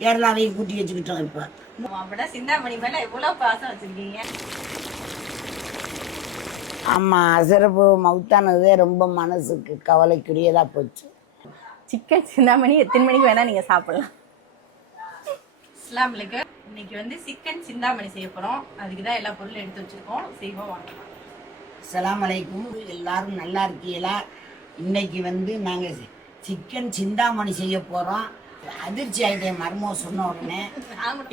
கேரளாவையும் கூட்டி வச்சுக்கிட்டோம். இப்போ அப்படின்னா சிந்தாமணி மேல எவ்வளவு பாசம் வச்சிருக்கீங்க. ஆமாம், அசரப்பு மவுத்தானதே ரொம்ப மனசுக்கு கவலைக்குரியதாக போச்சு. சிக்கன் சிந்தாமணி எத்தனை மணிக்கு வேணா நீங்க சாப்பிடலாம். அஸ்ஸலாமு அலைக்கும். இன்னைக்கு வந்து சிக்கன் சிந்தாமணி செய்ய போறோம். அதுக்கு தான் எல்லா பொருளும் எடுத்து வச்சிருக்கோம். செய்வோம் வாங்க. அஸ்ஸலாமு அலைக்கும். எல்லாரும் நல்லா இருக்கீங்களா? இன்னைக்கு வந்து நாங்கள் சிக்கன் சிந்தாமணி செய்ய போகிறோம். அதிர்ச்சி ஆகிட்டேன் மர்மோ சொன்ன உடனே.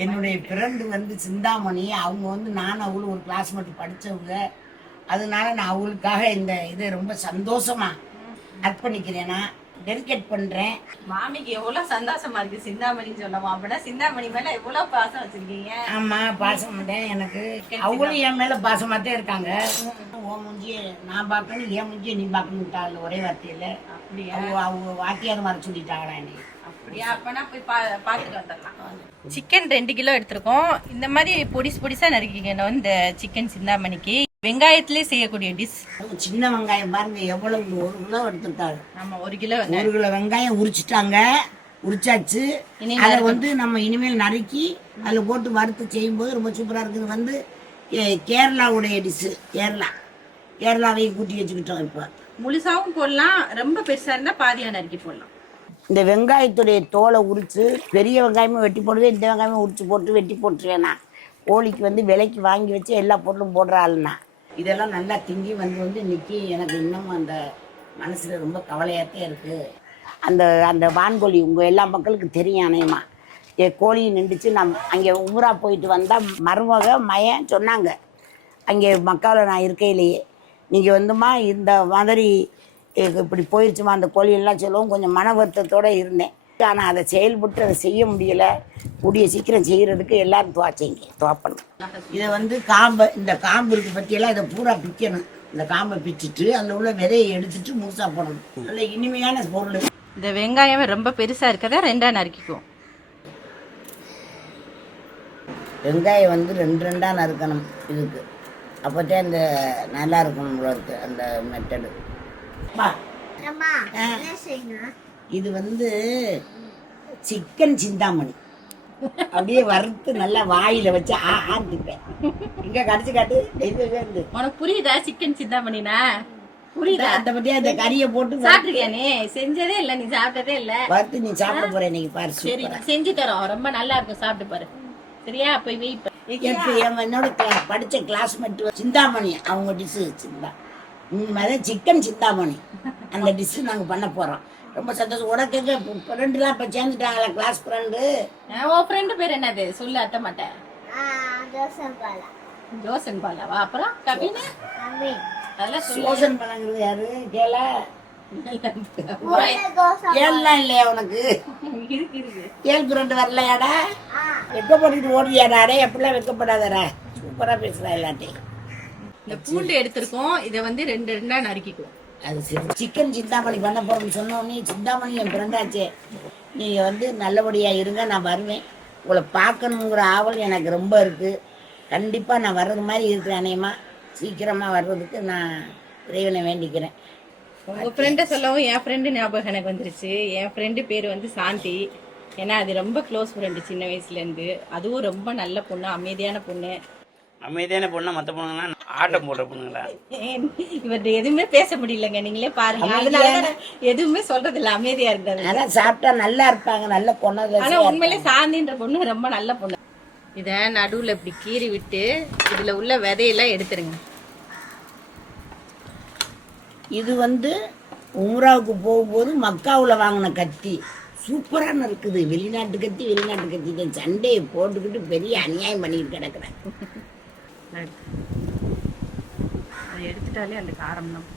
என்னுடைய ஃப்ரெண்டு வந்து சிந்தாமணி, அவங்க வந்து நானும் அவளும் ஒரு கிளாஸ்மேட் படித்தவங்க. அதனால நான் அவளுக்காக இந்த இதை ரொம்ப சந்தோஷமாக அர்ப்பணிக்கிறேன். நான் டெடிகேட் பண்ணுறேன். மாமிக்கு எவ்வளவு சந்தோஷமா இருக்கு சிந்தாமணின்னு சொல்லவும். அப்படின்னா சிந்தாமணி மேல எவ்வளவு பாசம் வச்சிருக்கீங்க. ஆமாம், பாசம் மாட்டேன். எனக்கு அவங்களும் என் மேலே பாசமாக தான் இருக்காங்க. உன் முஞ்சியை நான் பார்க்கணும், என் முஞ்சியை நீ பார்க்கணுட்டாள் ஒரே வார்த்தையில். அப்படியா? அவங்க வாத்தியார் மாதிரி சொல்லிட்டாங்களா நீ? அப்படியா? அப்பனா போய் பார்த்துட்டு வந்துடலாம். சிக்கன் 2 கிலோ எடுத்திருக்கோம். இந்த மாதிரி பொடிசா நறுக்கிக்கணும் இந்த சிக்கன் சிந்தாமணிக்கு. வெங்காயத்திலே செய்யக்கூடிய டிஷ். சின்ன வெங்காயம் பாருங்க எவ்வளவு, 1 கிலோ எடுத்துருக்காங்க. ஆமா, 1 கிலோ 1 கிலோ வெங்காயம் உரிச்சிட்டாங்க. உரிச்சாச்சு. அதை வந்து நம்ம இனிமேல் நறுக்கி அதில் போட்டு வறுத்து செய்யும்போது ரொம்ப சூப்பராக இருக்குது. வந்து கேரளாவுடைய டிஷ்ஷு. கேரளாவையும் கூட்டி வச்சுக்கிட்டோம். இப்போ முழுசாவும் போடலாம், ரொம்ப பெருசா இருந்தா பாதியா நறுக்கி போடலாம். இந்த வெங்காயத்துடைய தோலை உரித்து, பெரிய வெங்காயமும் வெட்டி போடுவேன், இந்த வெங்காயமும் உரிச்சு போட்டு வெட்டி போட்டுருவேண்ணா. கோழிக்கு வந்து விலைக்கு வாங்கி வச்சு எல்லா பொருளும் போடுற ஆளுண்ணா. இதெல்லாம் நல்லா திங்கி வந்து இன்னைக்கு எனக்கு இன்னமும் அந்த மனசில் ரொம்ப கவலையாகத்தே இருக்குது. அந்த வான்கோழி உங்கள் எல்லா மக்களுக்கு தெரியும் அநேகமா. கோழி நின்றுச்சு. அங்கே ஊரா போயிட்டு வந்தால் மருமக மயன் சொன்னாங்க, அங்கே மக்காவில் நான் இருக்கையிலேயே, நீங்கள் வந்துமா இந்த மாதிரி இப்படி போயிடுச்சுமா அந்த கோழியெல்லாம் சொல்லவும் கொஞ்சம் மன வருத்தத்தோடு இருந்தேன். ஆனால் அதை செயல்பட்டு அதை செய்ய முடியலை. கூடிய சீக்கிரம் செய்கிறதுக்கு எல்லோரும் துவாப்பணும். இதை வந்து இந்த காம்பு இருக்குது பற்றியெல்லாம் இதை பூரா பிக்கணும். இந்த காம்பை பிச்சுட்டு அதில் உள்ள விதையை எடுத்துட்டு முழுசாக போடணும். நல்ல இனிமையான பொருள். இந்த வெங்காயம் ரொம்ப பெருசாக இருக்கதை 2ஆக நறுக்கிக்குவோம். வெங்காயம் வந்து 2 நறுக்கணும் இதுக்கு. அப்போதான் இந்த நல்லா இருக்கும் உங்களுக்கு அந்த மெத்தடு. இது வந்து சிக்கன் சிந்தாமணி அப்படியே வறுத்து நல்லா வாயில வச்சு ஆண்டிப்பேன். இங்க கடிச்சு காட்டு. உனக்கு புரியுதா சிக்கன் சிந்தாமணினா? புரியுதா? அந்த பத்தியா இந்த கறியை போட்டு சாப்பிட்டுருக்கியா? நீ செஞ்சதே இல்ல, நீ சாப்பிட்டதே இல்ல. வறுத்து நீ சாப்பிட போற இன்னைக்கு பாரு. சரி, செஞ்சு தரோம், ரொம்ப நல்லா இருக்கும், சாப்பிட்டு பாரு. சரியா? போய் வெயிட். என்னோட படிச்ச கிளாஸ்மேட் சிந்தாமணி, அவங்க டிஷ்ஷு சிக்கன் சிந்தாமணி அந்த டிஷ்ஷு நாங்கள் பண்ண போகிறோம். ரொம்ப சந்தோஷம். உனக்கு ஃப்ரெண்டுலாம் இப்போ சேர்ந்துட்டாங்களா? Class friend. உன் ஃப்ரெண்டு பேர் என்னது சொல்லு? அத்த மாட்டேன். ஜோசன் பாலாவா? அப்புறம் கவினு? அதெல்லாம் ஜோசன் பாலாங்கிறது யாரு? கேள ஏன்லாம் இல்லையா உனக்கு? கேள் ஃப்ரெண்டு வரலையாடா? வெக்கப்பட்டுட்டு ஓடுறியாடா? எப்படிலாம் வெக்கப்படாதடா. சூப்பராக பேசுகிறா எல்லாத்தையும். இந்த பூண்டு எடுத்திருக்கோம். இதை வந்து 2 நறுக்கிக்குவோம். அது சரி. சிக்கன் சிந்தாமணி பண்ண போகிறோம்னு சொன்னோன்னே, சிந்தாமணி என் ஃப்ரெண்டாச்சே, நீங்கள் வந்து நல்லபடியாக இருங்க, நான் வருவேன். உங்களை பார்க்கணுங்கிற ஆவல் எனக்கு ரொம்ப இருக்குது. கண்டிப்பாக நான் வர்றது மாதிரி இருக்கிறேன். அநேகமாக சீக்கிரமாக வர்றதுக்கு நான் இறைவனை வேண்டிக்கிறேன். உங்கள் ஃப்ரெண்டை சொல்லவும் என் ஃப்ரெண்டு ஞாபகம் எனக்கு வந்துருச்சு. என் ஃப்ரெண்டு பேர் வந்து சாந்தி. ஏன்னா அது ரொம்ப க்ளோஸ் ஃப்ரெண்டு சின்ன வயசுலேருந்து. அதுவும் ரொம்ப நல்ல பொண்ணு, அமைதியான பொண்ணு. அமைதியான பொண்ணா? மற்ற பொண்ணுங்களா ஆட்டம் போடுற பொண்ணுங்களா? இவர்கிட்ட எதுவுமே பேச முடியலங்க, நீங்களே பாருங்க. அதனால எதுவுமே சொல்றது இல்ல, அமைதியா இருந்தாரு. அதான் சாப்பிட்டா நல்லா இருப்பாங்க, நல்ல பொண்ணு. ஆனா உண்மையிலே சாந்தின்ற பொண்ணு ரொம்ப நல்ல பொண்ணு. இத நடுவுல இப்படி கீறி விட்டு இதுல உள்ள விதையெல்லாம் எடுத்துருங்க. இது வந்து உம்ராவுக்கு போகும்போது மக்காவில் வாங்கின கத்தி சூப்பரான இருக்குது. வெளிநாட்டு கத்தி தான். சண்டையை போட்டுக்கிட்டு பெரிய அநியாயம் பண்ணிட்டு கிடக்குறேன். எடுத்துட்டாலே அந்த காரம் தான்.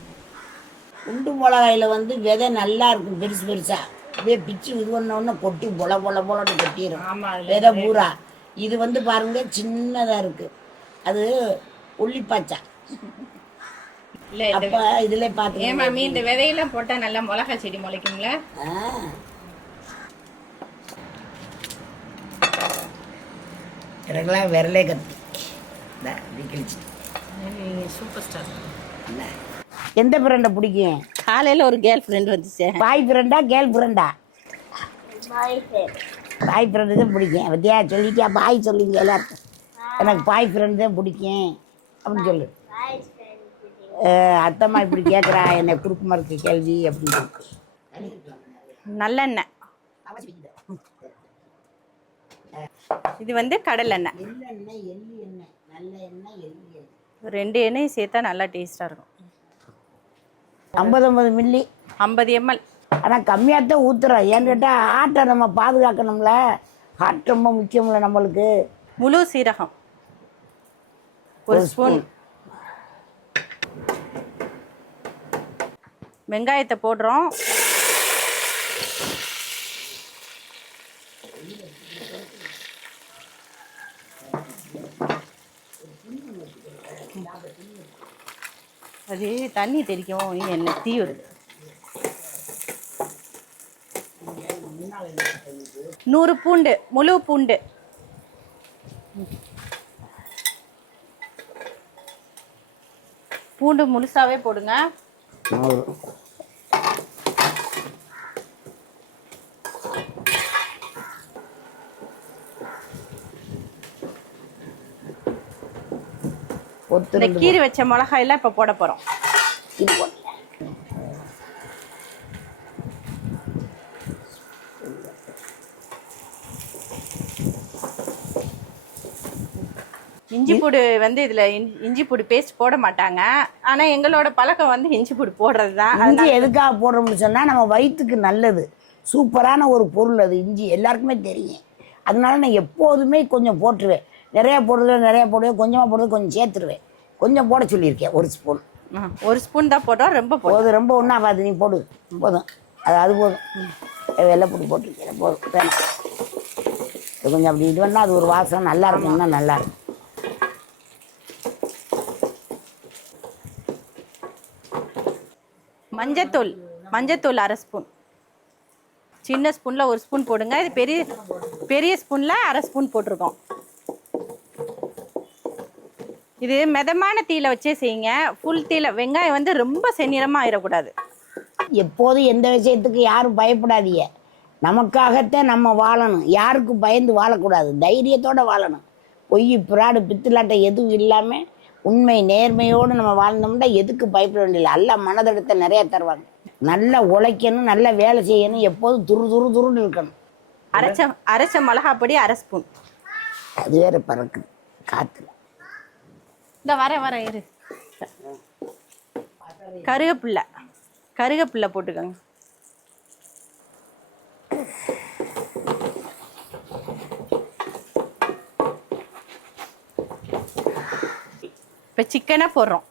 குண்டு மிளகாயில வந்து விதை நல்லா இருக்கும், பெருசா அப்படியே பிச்சு இது பண்ணோன்னா கொட்டி பொலன்னு கொட்டிடும் விதை பூரா. இது வந்து பாருங்க சின்னதா இருக்கு. அது உள்ளிப்பாச்சா இல்ல. அப்ப இதுல பாத்து ஏன் மாமி இந்த விதையெல்லாம் போட்டா நல்லா மிளகா செடி முளைக்குங்களா? எனக்குலாம் விரலே கத்தி சூப்பர் ஸ்டார். எந்த ஃப்ரெண்டை பிடிக்கும்? காலையில் ஒரு கேர்ள் ஃப்ரெண்ட் வந்துச்சு. பாய் ஃப்ரெண்டா கேர்ள் ஃப்ரெண்டா? பாய் ஃப்ரெண்டு தான் பிடிக்கும். பத்தியா சொல்லிட்டியா? பாய் சொல்லிங்க எல்லாருக்கும். எனக்கு பாய் ஃப்ரெண்டு தான் பிடிக்கும் அப்படின்னு சொல்லு. அத்தம்மா இப்படி கேட்குறா என்னை குறுக்குமா இருக்கு கேள்வி அப்படின்னு இருக்கு. நல்லெண்ணெய், இது வந்து கடலெண்ணெய். எள்ளெண்ணெய், எள்ளு எண்ணெய், நல்ல எண்ணெய், எள்ளு எண்ணெய். 2 எண்ணெயும் சேர்த்தா நல்லா டேஸ்ட்டாக இருக்கும். 50 மில்லி 50 ml. ஆனால் கம்மியாக தான் ஊற்றுறோம். ஏன்னு கேட்டால் ஆட்டை நம்ம பாதுகாக்கணும்ல. ஹார்ட் ரொம்ப முக்கியமில்ல நம்மளுக்கு. முழு சீரகம் 1 ஸ்பூன். வெங்காயத்தை போடுறோம். அது தண்ணி தெரிக்கும், என்ன தீ வருது. 100 பூண்டு, முழு பூண்டு. பூண்டு முழுசாவே போடுங்க. 100. இந்த கீரி வச்ச மிளகாயெல்லாம் இப்போ போட போகிறோம். இஞ்சி பூடு வந்து இதில் இஞ்சி பூடு பேஸ்ட் போட மாட்டாங்க. ஆனால் எங்களோட பழக்கம் வந்து இஞ்சி பூடு போடுறது தான். இஞ்சி எதுக்காக போடுறோம்னு சொன்னால் நம்ம வயிற்றுக்கு நல்லது. சூப்பரான ஒரு பொருள் அது. இஞ்சி எல்லாருக்குமே தெரியும். அதனால நான் எப்போதுமே கொஞ்சம் போட்டுருவேன். நிறையா போடுவேன், கொஞ்சமாக போடுறது, கொஞ்சம் சேர்த்துருவேன். கொஞ்சம் போட சொல்லியிருக்கேன். 1 ஸ்பூன். 1 ஸ்பூன் தான் போட்டோம். ரொம்ப போதும். ரொம்ப ஒன்றா பார்த்து நீ போடு. போதும், அது போதும். வெள்ளைப்பூடி போட்டுருக்கேன். போதும், வேணும். இது கொஞ்சம் அப்படி இது பண்ணால் அது ஒரு வாசனை நல்லா இருக்கும்னா நல்லா இருக்கும். மஞ்சத்தூள் 1/2 ஸ்பூன். சின்ன ஸ்பூனில் 1 ஸ்பூன் போடுங்க. இது பெரிய ஸ்பூனில் 1/2 ஸ்பூன் போட்டிருக்கோம். இது மிதமான தீயில வச்சே செய்யுங்க. ஃபுல் தீயில. வெங்காயம் வந்து ரொம்ப செந்நிறமாக ஆயிடக்கூடாது. எப்போதும் எந்த விஷயத்துக்கு யாரும் பயப்படாதீங்க. நமக்காகத்தான் நம்ம வாழணும். யாருக்கும் பயந்து வாழக்கூடாது. தைரியத்தோடு வாழணும். பொய் பிராடு பித்துலாட்டை எதுவும் இல்லாமல் உண்மை நேர்மையோடு நம்ம வாழ்ந்தோம்னா எதுக்கு பயப்பட வேண்டியதில்லை. நல்ல மனதடத்தை நிறையா தருவாங்க. நல்லா உழைக்கணும், நல்லா வேலை செய்யணும், எப்போதும் துருன்னு இருக்கணும். அரைச்ச மிளகாப்பொடி 1/2 ஸ்பூன். அது வேற பறக்குது காற்றுல. இந்த வர இரு. கருவேப்பில்லை போட்டுக்கோங்க. இப்போ சிக்கனை போடுறோம்.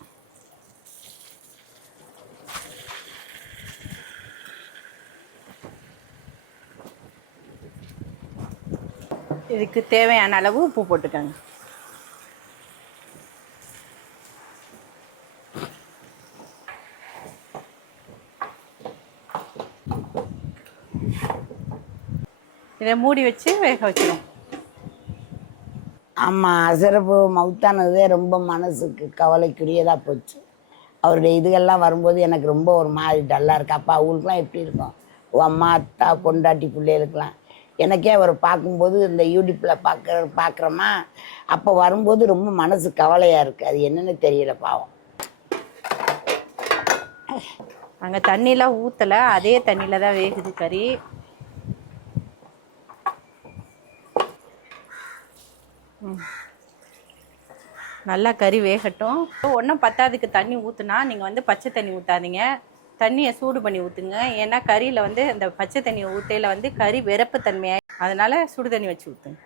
இதுக்கு தேவையான அளவு உப்பு போட்டுக்கோங்க. இதை மூடி வச்சு வேக வச்சிடும். ஆமாம், அசரப்பு மவுத்தானதே ரொம்ப மனசுக்கு கவலைக்குரியதாக போச்சு. அவருடைய இதுகள்லாம் வரும்போது எனக்கு ரொம்ப ஒரு மாதிரி டல்லாக இருக்குது. அப்போ அவங்களுக்குலாம் எப்படி இருக்கும்? அம்மா, அத்தா, பொண்டாட்டி, பிள்ளைகளுக்கெல்லாம். எனக்கே அவர் பார்க்கும்போது இந்த யூடியூப்பில் பார்க்குறோமா, அப்போ வரும்போது ரொம்ப மனசு கவலையாக இருக்குது. அது என்னென்னு தெரியல, பாவம். அங்கே தண்ணிலாம் ஊற்றலை, அதே தண்ணியில் தான் வேகுது கறி. நல்லா கறி வேகட்டும். ஒன்றும் பத்தாதுக்கு தண்ணி ஊற்றுனா நீங்கள் வந்து பச்சை தண்ணி ஊற்றாதீங்க. தண்ணியை சூடு பண்ணி ஊற்றுங்க. ஏன்னா கறியில் வந்து இந்த பச்சை தண்ணியை ஊற்றையில் வந்து கறி வெறப்பு தன்மையாக, அதனால் சுடு தண்ணி வச்சு ஊற்றுங்க.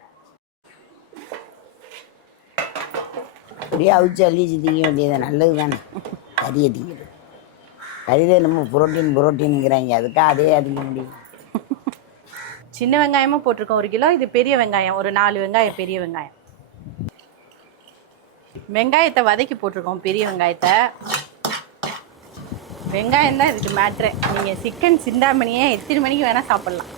அப்படியே அவிச்சு அள்ளிச்சு திங்க வேண்டியது நல்லது தானே. கறியை திங்கிறது கறிதே நம்ம புரோட்டீனுங்கிறாங்க. அதுக்காக அதே அதிக முடியும். சின்ன வெங்காயமும் போட்டிருக்கோம் 1 கிலோ. இது பெரிய வெங்காயம், ஒரு 4 வெங்காயம் பெரிய வெங்காயம். வெங்காயத்தை வதக்கி போட்டிருக்கோம், பெரிய வெங்காயத்தை. வெங்காயம் தான் இதுக்கு மேட்ரு. நீங்கள் சிக்கன் சிந்தாமணியே எத்தனை மணிக்கு வேணால் சாப்பிட்லாம்.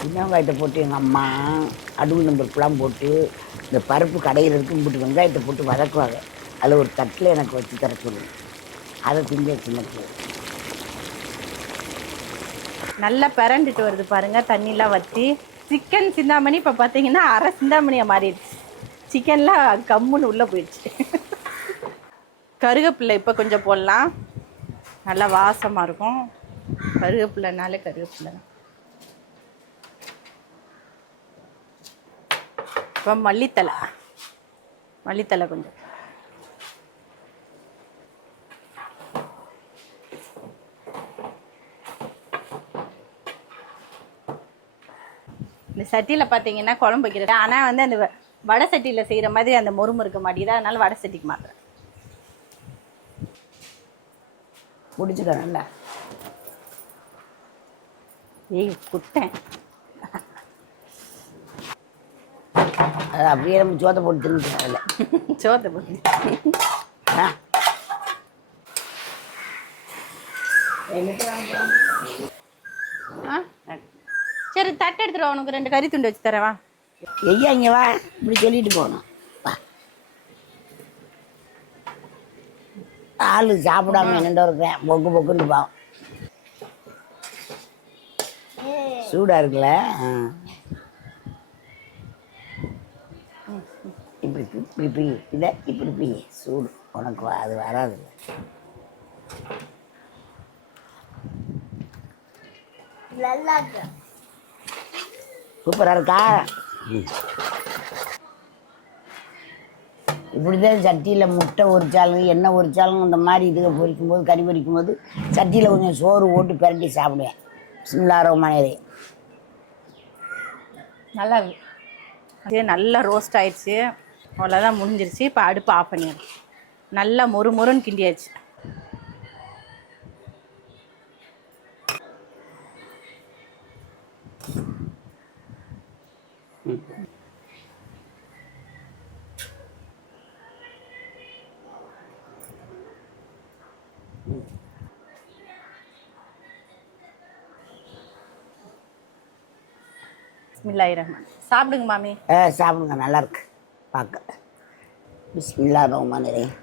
சின்ன வெங்காயத்தை போட்டு எங்கள் அம்மா அடுவு நம்பருக்குலாம் போட்டு இந்த பருப்பு கடையிறதுக்கு போட்டு வெங்காயத்தை போட்டு வதக்குவாங்க. அதில் ஒரு தட்டில் எனக்கு வச்சு தர சொல்லுவேன். அதை திங்க சின்ன நல்லா பிறண்டுட்டு வருது பாருங்க, தண்ணிலாம் வற்றி. சிக்கன் சிந்தாமணி இப்போ பார்த்தீங்கன்னா அரை சிந்தாமணியாக மாறிடுச்சு. சிக்கன்லாம் கம்முன்னு உள்ளே போயிடுச்சு. கருவேப்பிலை இப்போ கொஞ்சம் போடலாம், நல்லா வாசமாக இருக்கும். கருவேப்பிலைனாலே கருவேப்பிலை. இப்போ மல்லித்தலை கொஞ்சம். இந்த சட்டியில் பார்த்தீங்கன்னா குழம்பு வைக்கிறது, ஆனால் வந்து அந்த வடை சட்டியில் செய்கிற மாதிரி அந்த மொறுமுறுக்க மாட்டேங்குது, அதனால வடை சட்டிக்கு மாத்துறேன். பிடிச்சிக்க நல்லா. ஏய் குட்டேன். அது அப்படியே நம்ம சோத்தை போட்டு தின்னுட்டோம் அதில். சோத்தை போட்டு சரி, தட்டு எடுத்துருவா, உனக்கு 2 கறி துண்டு வச்சு தரவா. ஐயா இங்கே வா, இப்படி சொல்லிட்டு போகணும். வா, ஆள் சாப்பிடாம என்னென்ன இருக்கிறேன், பொக்கு பொக்குன்னு பாவம். சூடாக இருக்குல்ல. இப்படி பீ இதை இப்படி பீ, சூடு உனக்கு அது வராது. சூப்பராக இருக்கா? இப்படிதான் சட்டியில் முட்டை உரிச்சாலும் எண்ணெய் உரிச்சாலும் இந்த மாதிரி இதுக பொரிக்கும்போது, கறி பொரிக்கும்போது சட்டியில் கொஞ்சம் சோறு போட்டு பிரட்டி சாப்பிடுவேன். பிஸ்மில்லாஹிர்ரஹ்மானிர் ரஹீம். நல்லா இருக்கு. அதே நல்லா ரோஸ்ட் ஆயிடுச்சு, அவ்வளோதான், முடிஞ்சிருச்சு. இப்போ அடுப்பு ஆஃப் பண்ணிடுறேன். நல்லா மொறுன்னு கிண்டியாச்சு. பிஸ்மில்லாஹிர்ரஹ்மான். சாப்பிடுங்க மாமி. சாப்பிடுங்க, நல்லா இருக்கு பார்க்க. பிஸ்மில்லாஹிர்ரஹ்மானிர் ரஹீம்.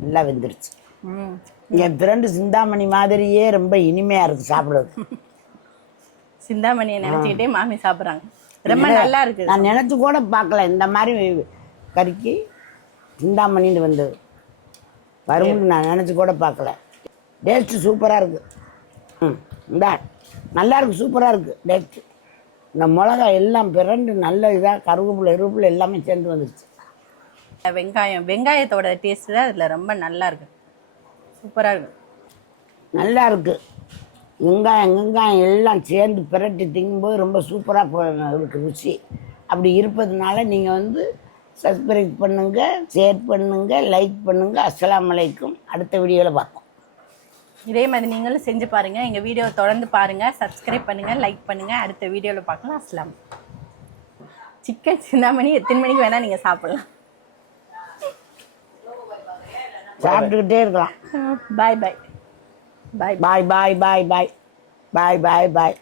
நல்லா வெந்துருச்சு. என் ஃப்ரெண்டு சிந்தாமணி மாதிரியே ரொம்ப இனிமையாக இருக்குது சாப்பிட்றது. சிந்தாமணியை நினச்சிக்கிட்டே மாமி சாப்பிட்றாங்க, ரொம்ப நல்லா இருக்குது. நான் நினச்சி கூட பார்க்கல இந்த மாதிரி கறிக்கு சிந்தாமணின்னு வந்து வரும்னு நான் நினச்சி கூட பார்க்கல. டேஸ்ட்டு சூப்பராக இருக்குது. இந்தா நல்லா இருக்குது, சூப்பராக இருக்குது டேஸ்ட்டு. இந்த மிளகா எல்லாம் பிறண்டு நல்ல இதாக கருவேப்பிலை எல்லாமே சேர்ந்து வந்துடுச்சு. வெங்காயத்தோட டேஸ்ட் தான் இதில் ரொம்ப நல்லா இருக்குது, சூப்பராக இருக்குது. நல்லா இருக்குது. வெங்காயம் எல்லாம் சேர்ந்து பிரட்டி திங்கும்போது ரொம்ப சூப்பராக இருக்குது ருசி. அப்படி இருப்பதுனால நீங்கள் வந்து சப்ஸ்கிரைப் பண்ணுங்கள், ஷேர் பண்ணுங்கள், லைக் பண்ணுங்கள். அஸ்ஸலாமு அலைக்கும். அடுத்த வீடியோவில் பார்ப்போம். இதே மாதிரி நீங்களும் செஞ்சு பாருங்கள். எங்கள் வீடியோவை தொடர்ந்து பாருங்கள், சப்ஸ்கிரைப் பண்ணுங்கள், லைக் பண்ணுங்கள். அடுத்த வீடியோவில் பார்க்கலாம். அஸ்ஸலாம். சிக்கன் சிந்தாமணி எத்தனை மணிக்கு வேணால் நீங்கள் சாப்பிட்லாம், சாப்பிட்டுக்கிட்டே இருக்கலாம். பாய் பாய் பாய் பாய் பாய் பாய் பாய் பாய் பாய் பாய்.